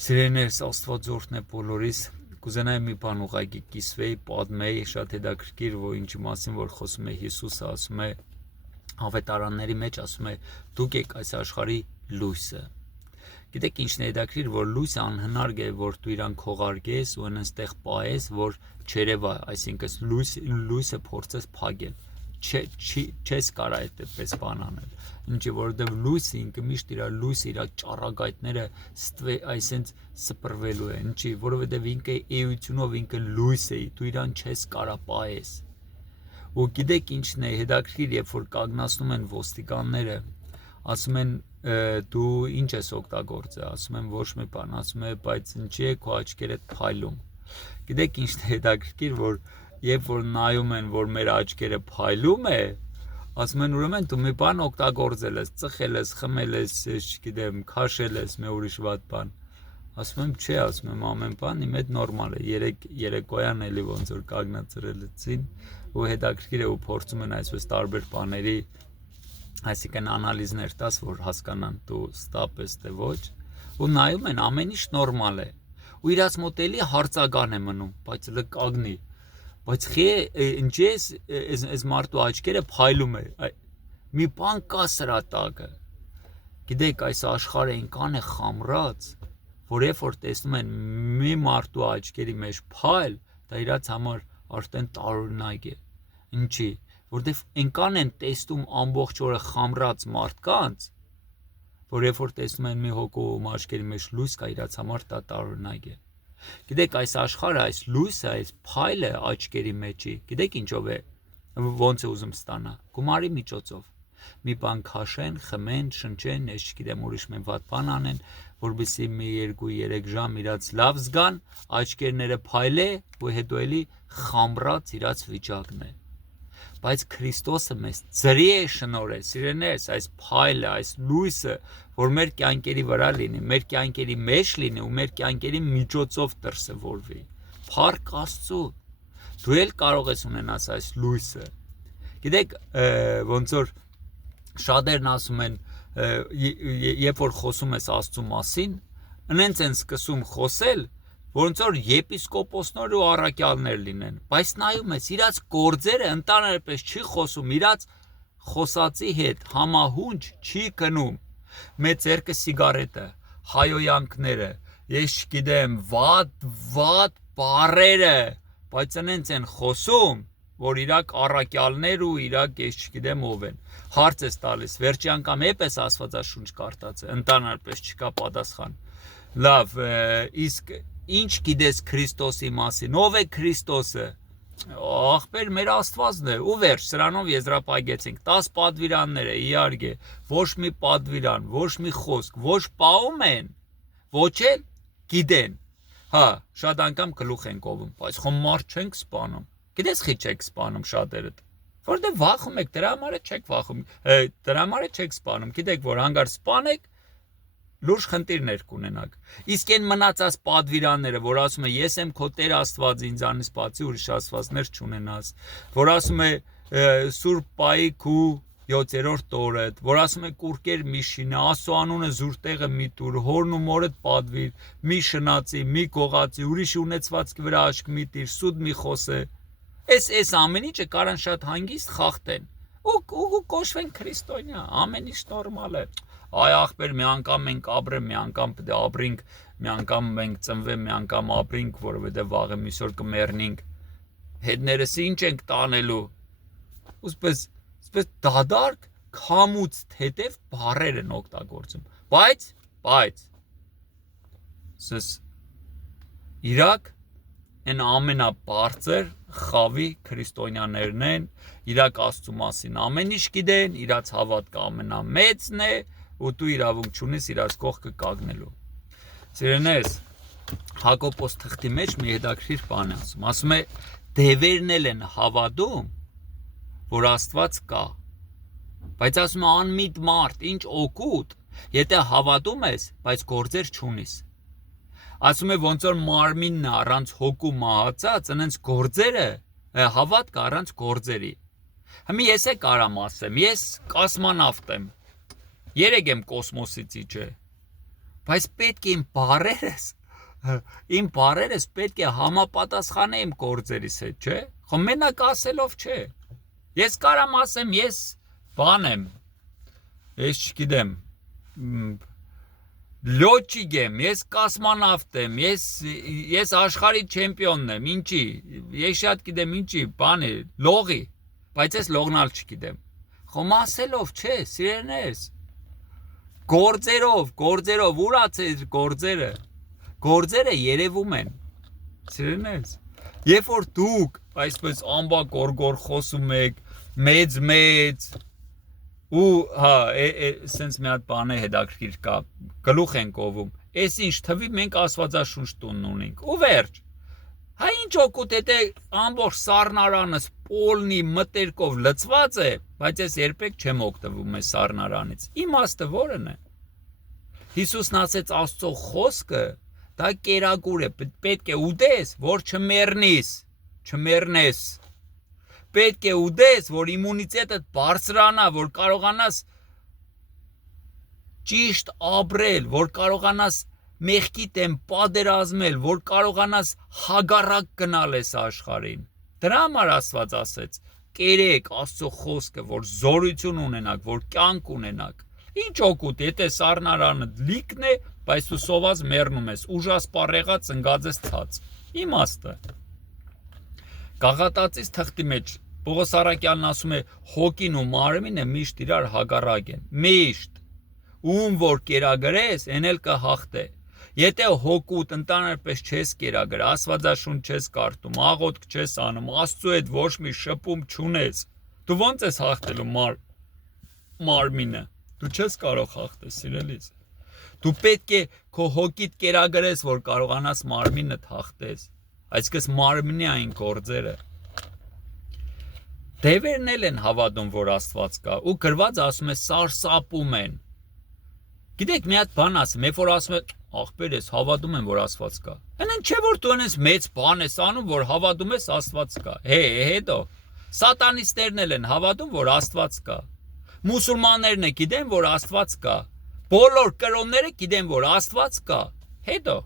Սիրելիներս, Աստվածորդն է բոլորիս, կուզենայի մի բան ուղղակի կիսվեի, պատմեի, շատ հետաքրքիր, որ ինչի մասին որ խոսում է Հիսուսը, ասում է ավետարանների մեջ, ասում է դուք եք այս աշխարհի լույսը։ Գիտեք ինչն է հետաքրքիր, որ լույսը անհնար է, որ դու իրան քողարկես ու այնտեղ պահես, որ չերևա, այսինքն լույսը փորձես փակել։ Չես կարա այդպես բան անել։ Ինչի որովհետև լույսը ինքը միշտ իր լույսը իր ճառագայթները այսենց սպրվելու է։ Ինչի որովհետև ինքը էությունով ինքը լույս է, դու իրան չես կարա պահես։ Ու գիտեք ինչն է հետաքրքիր, երբ որ կանգնացնում են ոստիկանները, ասում են դու ինչ ես օգտագործել, ասում են ոչ մի բան, ասում է բայց ինչի է քո աչքերը փայլում։ Գիտեք ինչն է հետաքրքիր, որ երբ որ նայում են, որ մեր աչքերը փայլում է, ասում են ուրեմն դու մի բան օգտագործել ես, ծխել ես, խմել ես, չգիտեմ, քաշել ես, մի ուրիշ վատ բան։ Ասում եմ չէ, ասում եմ ամեն բան իմ հետ նորմալ է։ Երեկոյան էլի ոնց որ կանգնացրելեցին ու հետաքրքիր է ու փորձում են այսպես տարբեր բաների, այսինքն անալիզներ տաս, որ հասկանան դու ստապ ես թե ոչ, ու նայում են ամեն ինչ նորմալ է։ Ու իրաց մոտ էլի հարցական է մնում, բայց լկագնի։ Բայց ինչի այս մարդու աչքերը փայլում է։ Մի բան կա սրա տակը։ Գիտեք, այս աշխարհը այնքան է խամրած, որ երբ որ տեսնում են մի մարդու աչքերի մեջ փայլ, դա իրաց համար արդեն տարօրինակ է։ Ինչի, որտեվ այնքան են տեսնում ամբողջ օրը խամրած մարդկանց, որ երբ որ տեսնում են մի հոգու աչքերի մեջ լույս կա, իրաց համար դա տարօրինակ է։ Գիտեք, այս աշխարհը, այս լույսը, այս փայլը աչքերի մեջի, գիտեք ինչով է, ոնց է ուզում ստանա, գումարի միջոցով։ Մի բան քաշեն, խմեն, շնչեն, ես չգիտեմ ուրիշ մի վատ բան անեն, որովհետեւ մի 2-3 ժամ իրաց լավ զգան, աչքերները փայլե ու հետո էլի խամրած իրաց վիճակն է։ Բայց Քրիստոսը մեզ ծրի է շնորհել, սիրելիներս, այս փայլը, այս լույսը, որ մեր կյանքերի վրա լինի, մեր կյանքերի մեջ լինի ու մեր կյանքերի միջոցով դրսևորվի։ Փառք Աստծո։ Դու էլ կարող ես ունենալ այս լույսը։ Գիտեք, ոնց որ շատերն ասում են, երբ որ խոսում ես Աստծո մասին, ընենց են սկսում խոսել, ոնց որ եպիսկոպոսներ ու առաքյալներ լինեն, բայց նայում ես իրաց գործերը ընդհանրապես չի խոսում իրաց խոսածի հետ, համահունչ չի գնում։ Մեր ձեռքը սիգարետը, հայոյանքները, ես չգիտեմ, վատ բառերը, բայց ընենց են խոսում, որ իրակ առաքյալներ ու իրակ ես չգիտեմ ով են։ Հարց ես տալիս, վերջի անգամ էպես Աստվածաշունչ կարդաց, ընդհանրապես չկա պատասխան։ Լավ, իսկ ինչ գիտես Քրիստոսի մասին, ով է Քրիստոսը։ Ախպեր մեր Աստվածն է, ու վերջ, սրանով եզրափակեցինք 10 պատվիրանները, իհարկե, ոչ մի պատվիրան, ոչ մի խոսք, ոչ պահում են, ոչ էլ գիտեն։ Հա, շատ անգամ գլուխ են կովում, բայց խո մարդ չենք սպանում։ Գիտես խի չեք սպանում շատերդ։ Որտե վախում եք, դրա համար չեք վախում, դրա համար չեք սպանում։ Գիտեք, որ հանգար սպանեք, լուրջ խնդիրներ կունենաք։ Իսկ այն մնացած պատվիրանները, որ ասում է ես եմ քո Տեր Աստված, ինձանից բացի ուրիշ աստվածներ չունենաս, որ ասում է Սուրբ Պայի քու 7-րդ օրը, որ ասում է կուրկեր մի շինը, Աստծո անունը զուր տեղը մի տուր, հորն ու մորդ պատվիր, մի շնացի, մի գողացի, ուրիշ ունեցվածքի վրա աշկ մի տիր, սուտ մի խոսե։ Այս ամեն ինչը կարան շատ հանգիստ խախտեն։ Ու կոչվեն քրիստոնյա, ամեն ինչ նորմալ է։ Այ ախպեր, մի անգամ մենք ապրենք, մի անգամ պետք է ապրենք, մի անգամ մենք ծնվենք, մի անգամ ապրենք, որովհետև վաղը միսօր կմեռնենք։ Հետներս ինչ ենք տանելու։ Ուսպես դադարք քամուց թեթև բառեր են օգտագործում։ Բայց սս իրակ այն ամենաբարձր խավի քրիստոնյաներն են, իրակ Աստծո մասին ամեն ինչ գիտեն, իրաց հավատքը ամենամեծն է, ու դու իրավունք չունես իրաց կողքը կանգնելու։ Սիրելիներս, Հակոբոս թղթի մեջ մի հետաքրքիր բան է ասում է դևերն են հավատում, որ Աստված կա, բայց ասում է անմիտ մարդ, ինչ օգուտ, եթե հավատում ես, բայց գործեր չունիս։ Ասում է ոնց որ մարմինն է առանց հոգու մահացած, այնց գործերը հավատքը առանց գործերի։ Հիմա ես է կարամ ասեմ, ես կոսմոնավտ եմ։ Երեք եմ կոսմոսից իջե։ Բայց պետք է իմ բարերս պետք է համապատասխանեն իմ գործերիս հետ, չէ՞։ Խո մենակ ասելով չէ։ Ես կարամ ասեմ, ես բան եմ, ես չգիտեմ, լյոչիկ եմ, ես կոսմոնավտ եմ, ես աշխարհի չեմպիոնն եմ, ինչի, ես շատ գիտեմ ինչի, բան է, լողի, բայց ես լողնալ չգիտեմ։ Խո ասելով չէ, սիրելիներս։ Գործերով, ուր ացեր գործերը։ Գործերը երևում են։ Սիրելիներս։ Երբ որ դուք այսպես ամբակորգոր խոսում եք, մեծ ու հա, սենց մի հատ բան է հետաքրքիր կա, գլուխ ենք օվում։ Էս ինչ թվի մենք Աստվածաշունչ տունն ունենք։ Ու վերջ։ Հա ինչ օգուտ է, ամբողջ սառնարանս պոլնի մտերկով լցված է, բայց ես երբեք չեմ օգտվում այս սառնարանից։ Իմաստը որն է։ Հիսուսն ասեց Աստծո խոսքը, դա կերակուր է, պետք է ուտես, որ չմեռնես։ Պետք է ուտես, որ իմունիտետդ բարձրանա, որ կարողանաս ճիշտ ապրել, որ կարողանաս մեղքի դեմ պատերազմել, որ կարողանաս հագարակ գնալ այս աշխարհին։ Դրա համար Աստված ասեց. կերեք Աստծո խոսքը, որ զորություն ունենաք, որ կյանք ունենաք։ Ինչ օգուտ, եթե սառնարանը լիքն է, բայց դու սոված մեռնում ես, ուժասպառ եղած ընկած ես ցած։ Իմաստը։ Գաղատացիս թղթի մեջ Պողոս Արաքյանն ասում է, հոգին ու մարմինը միշտ իրար հագարակ են։ Միշտ։ Ում որ կերագրես, այն էլ կհաղթե։ Եթե հոգուտ ընդանրապես չես կերագր, Աստվածաշունչ չես կարդում, աղոթք չես անում, Աստծո հետ ոչ մի շփում չունես, դու ո՞նց ես հաղթելու մարմինը։ Դու չես կարող հաղթել, սիրելիս։ Դու պետք է քո հոգիդ կերագրես, որ կարողանաս մարմինդ հաղթես։ Այսինքն մարմինի այն գործերը։ Դևերն էլ են հավատում, որ Աստված կա, ու գրված ասում է սարսափում են։ Գիտեք, մի հատ բան ասեմ, երբ որ ասում է, ախպեր ես, հավատում եմ, որ Աստված կա։ Այնեն չէ որ դու այնպես մեծ բան ես անում, որ հավատում ես Աստված կա։ Հետո սատանիստերն էլ են հավատում, որ Աստված կա։ Մուսուլմաններն է գիտեն, որ Աստված կա։ Բոլոր կրոնները գիտեն, որ Աստված կա։ Հետո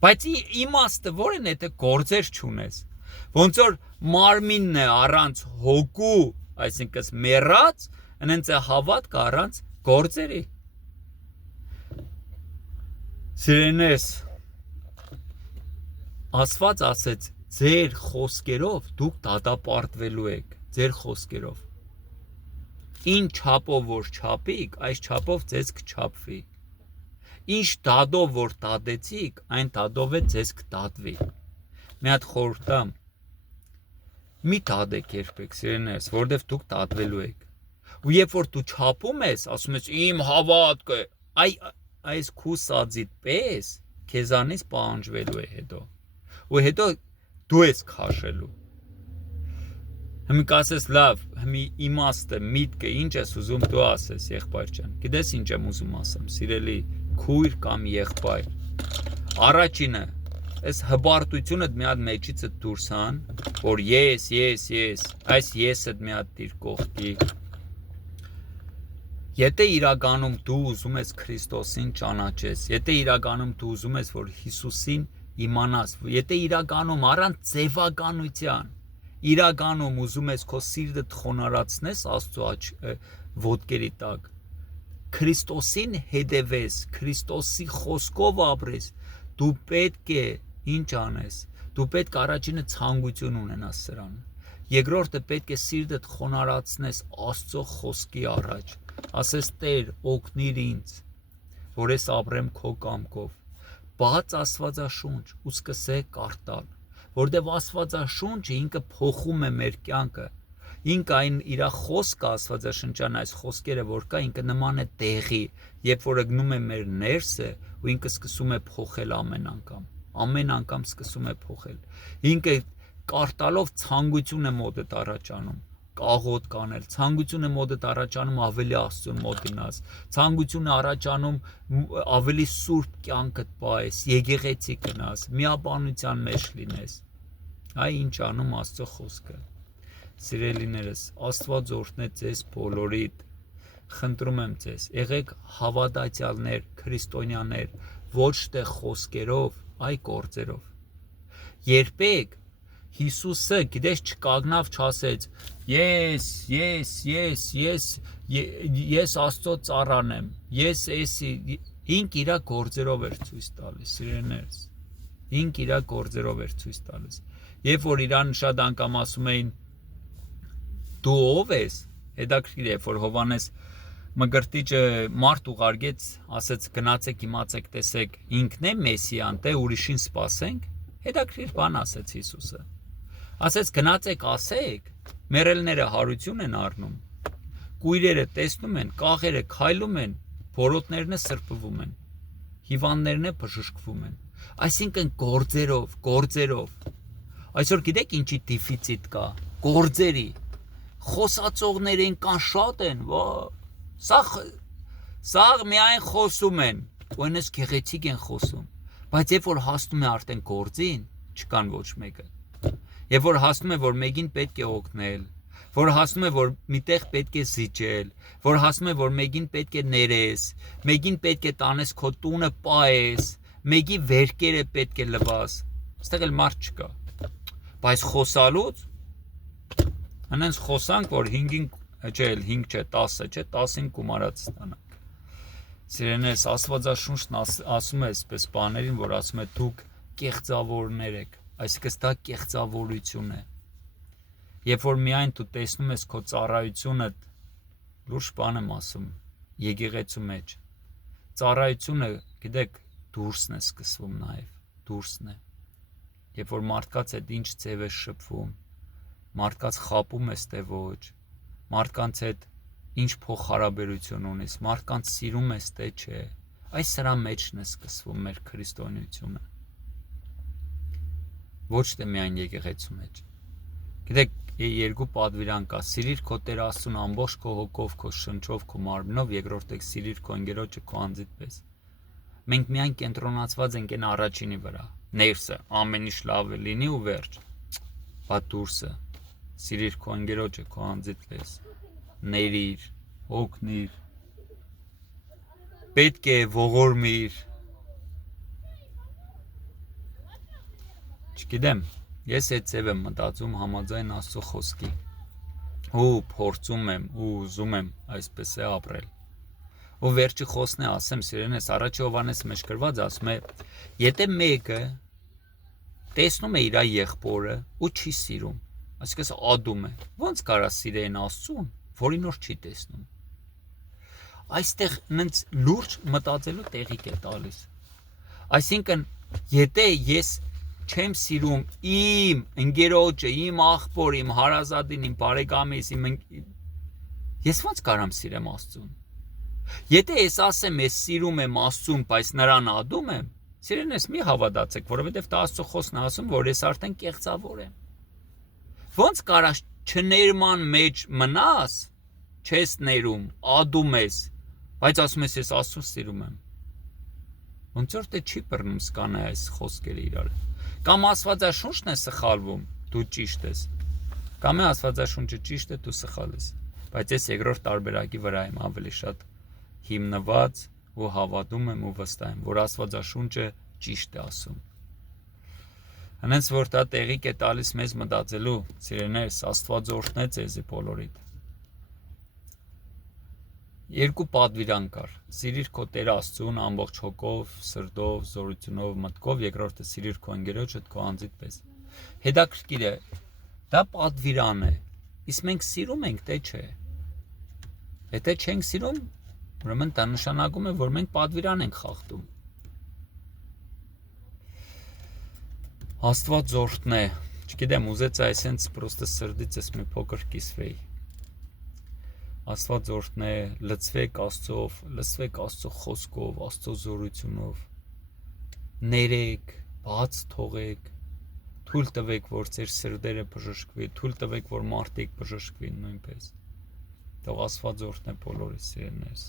բայց իմաստը որն է, թե գործեր չունես։ Ոնց որ մարմինն է առանց հոգու, այսինքն մեռած, այնց է հավատքը առանց գործերի։ Սիրելիներս, Աստված ասեց, ձեր խոսքերով դուք դատապարտվելու եք, ձեր խոսքերով։ Ինչ չափով որ չափիկ, այս չափով ձեզ կչափվի։ Ինչ դադով որ դատեցիք, այն դադով է ձեզ կդատվի։ Մի հատ խորհուրդ տամ։ Մի դատեք երբեք, սիրելիներս, որովհետև դուք դատվելու եք։ Ու երբ որ դու չափում ես, ասում ես իմ հավատքը, այս քու սածիդ պես քեզանից պահանջվելու է հետո։ Ու հետո դու ես քաշելու։ Հիմա կասես լավ, հիմա իմաստը, միտքը ինչ ես ուզում դու ասես, եղբայր ջան։ Գիտես ինչ եմ ուզում ասեմ, սիրելի քույր կամ եղբայր։ Առաջինը, այս հբարտությունը մի հատ մեջից դուրս հան, որ ես, այս եսը մի հատ դիր կողքի։ Եթե իրականում դու ուզում ես Քրիստոսին ճանաչես, եթե իրականում դու ուզում ես որ Հիսուսին իմանաս, եթե իրականում առանց ձևականության, իրականում ուզում ես քո սիրտդ խոնարհացնես Աստծո ոտքերի տակ, Քրիստոսին հետևես, Քրիստոսի խոսքով ապրես, դու պետք է ինչ անես, դու պետք է առաջինը ցանկություն ունենաս սրան, երկրորդը պետք է սիրտդ խոնարհացնես Աստծո խոսքի առաջ, ասես Տեր օգնիր ինձ, որ ես ապրեմ քո կամքով, բաց Աստվածաշունչ ու սկսեք կարդալ, որտեղ Աստվածաշունչը ինքը փոխում է մեր կյանքը, ինքը այն իր խոսքը Աստվածաշնչյան այս խոսքերը որ կա, ինքը նման է տեղի, երբ որ գնում է մեր ներսը ու ինքը սկսում է փոխել ամեն անգամ սկսում է փոխել, ինքը կարդալով ցանկություն է մոտդ առաջանում, աղոթ կանել, ցանկություն է մոտդ առաջանում ավելի Աստծուն մոտենաս, ցանկություն է առաջանում ավելի սուրբ կյանքդ պահես, եկեղեցի գնաս, միաբանության մեջ լինես, այ ինչ անում Աստծո խոսքը։ Սիրելիներս, Աստված օրհնե ձեզ բոլորիդ, խնդրում եմ ձեզ, եղեք հավատացյալներ, քրիստոնյաներ, ոչ թե խոսքերով, այլ գործերով։ Երբեք Հիսուսը, գիտես, չկանգնավ չասեց. Ես Աստծո ծառան եմ, ես էսի, ինք իր գործերով էր ցույց տալիս, սիրելիներս։ Ինք իր գործերով էր ցույց տալիս։ Երբ որ իրան շատ անգամ ասում էին դու ով ես, հետաքրքիր է, որ Հովհաննես Մկրտիչը մարդ ուղարկեց, ասեց գնացեք իմացեք տեսեք, ինքն է Մեսիան, թե ուրիշին սպասենք։ Հետաքրքիր բան ասեց Հիսուսը։ Ասեց գնացեք ասեք, մեռելները հարություն են առնում, կույրերը տեսնում են, կաղերը քայլում են, բորոտներն սրբվում են, հիվանդներն բժշկվում են։ Այսինքն գործերով։ Այսօր գիտեք ինչի դեֆիցիտ կա, գործերի։ Խոսացողներ կան շատ են, սա միայն խոսում են, ու այնպես գեղեցիկ են խոսում, բայց երբ որ հասնում է արդեն գործին, չկան ոչ մեկը։ Երբ որ հասնում է, որ մեկին պետք է օգնել, որ հասնում է, որ միտեղ պետք է զիջել, որ հասնում է, որ մեկին պետք է ներես, մեկին պետք է տանես քո տունը պահես, մեկի վերքերը պետք է լվաս, այստեղ էլ մարդ չկա։ Բայց խոսալուց հենց խոսանք, որ 5-ին, չէ, 5 չէ, 10 չէ, 10-ին գումարած ստանանք։ Սիրելիներս, Աստվածաշունչն ասում է այսպես բաներին, որ ասում է դուք կեղծավորներ եք, այսինքն դա կեղծավորություն է։ Երբ որ միայն դու տեսնում ես քո ծառայությունը, լուրջ բան եմ ասում, եկեղեցու մեջ։ Ծառայությունը, գիտեք, դուրսն է սկսվում նաև, դուրսն է։ Երբ որ մարդկաց հետ ինչ ձև է շփվում, մարդկաց խապում ես թե ոչ, մարդկանց հետ ինչ փոխհարաբերություն ունես, մարդկանց սիրում ես թե չէ, այս սրա մեջն է սկսվում մեր քրիստոնեությունը։ Ոչ թե միայն եկեղեցու մեջ։ Գիտեք, երկու պատվիրան կա. սիրիր քո Տեր Աստծուն ամբողջ քո հոգով, քո շնչով, քո մարմնով, երկրորդը սիրիր քո ընկերոջը քո անձիդ պես։ Մենք միայն կենտրոնացված ենք այն առաջինի վրա, ներսը, ամեն ինչ լավ է լինի ու վերջ։ Բա դուրսը, սիրիր քո ընկերոջը քո անձիդ պես, ներիր, օգնիր, պետք է ողորմիր։ Չգիտեմ, ես այդ ձև եմ մտածում համաձայն Աստծո խոսքի ու փորձում եմ ու ուզում եմ այսպես է ապրել։ Ու վերջի խոսքն է ասեմ, սիրելիներս, առաջի Հովհաննես մեջ գրված ասում է, եթե մեկը տեսնում է իր եղբորը ու չի սիրում, այսինքն ադում է, ո՞նց կարա սիրեն Աստծուն, որին որ չի տեսնում։ Այստեղ նենց լուրջ մտածելու տեղիք է տալիս։ Այսինքն, եթե ես չեմ սիրում իմ ընկերոջը, իմ աղբորը, իմ հարազատին, իմ բարեկամիս, ես ո՞նց կարամ սիրեմ Աստծուն։ Եթե ես ասեմ, ես սիրում եմ Աստծուն, բայց նրան ադում եմ, սիրելիներս, մի հավատացեք, որովհետև դա Աստծո խոսքն է ասում, որ ես արդեն կեղծավոր եմ։ Ո՞նց կարա չներման մեջ մնաս, չես ներում, ադում ես, բայց ասում ես ես Աստծուն սիրում եմ։ Ոնց որ թե չի բռնում սկանա այս խոսքերը իրար։ Կամ Աստվածաշունչն է սխալվում, դու ճիշտ ես։ Կամ է Աստվածաշունչը ճիշտ է, դու սխալ ես։ Բայց ես երկրորդ տարբերակի վրա եմ ավելի շատ հիմնված ու հավատում եմ ու վստահ եմ, որ Աստվածաշունչը ճիշտ է ասում։ Հենց որ դա տեղիք է տալիս մեզ մտածելու, սիրելիներս, Աստված օրհնե ձեզի բոլորիդ։ Երկու պատվիրան կար. սիրիր քո Տեր Աստծուն ամբողջ հոգով, սրտով, զորությունով, մտքով, երկրորդը սիրիր քո ընկերոջդ քո անձիդ պես։ Հետաքրքիր է, դա պատվիրան է, իսկ մենք սիրում ենք թե չէ։ Եթե չենք սիրում, ուրեմն դա նշանակում է, որ մենք պատվիրան ենք խախտում։ Աստված օրհնե, չգիտեմ, ուզեց այսենց պրոստը սրտիցս մի փոքր կիսվեի։ Աստված օրհնե, լցվեք Աստծով, լցվեք Աստծո խոսքով, Աստծո զորությունով, ներեք, բաց թողեք, թույլ տվեք, որ ձեր սրտերը բժշկվի, թույլ տվեք, որ մարդիկ բժշկվին նույնպես։ Թող Աստված օրհնե բոլորիս սիրելիներս։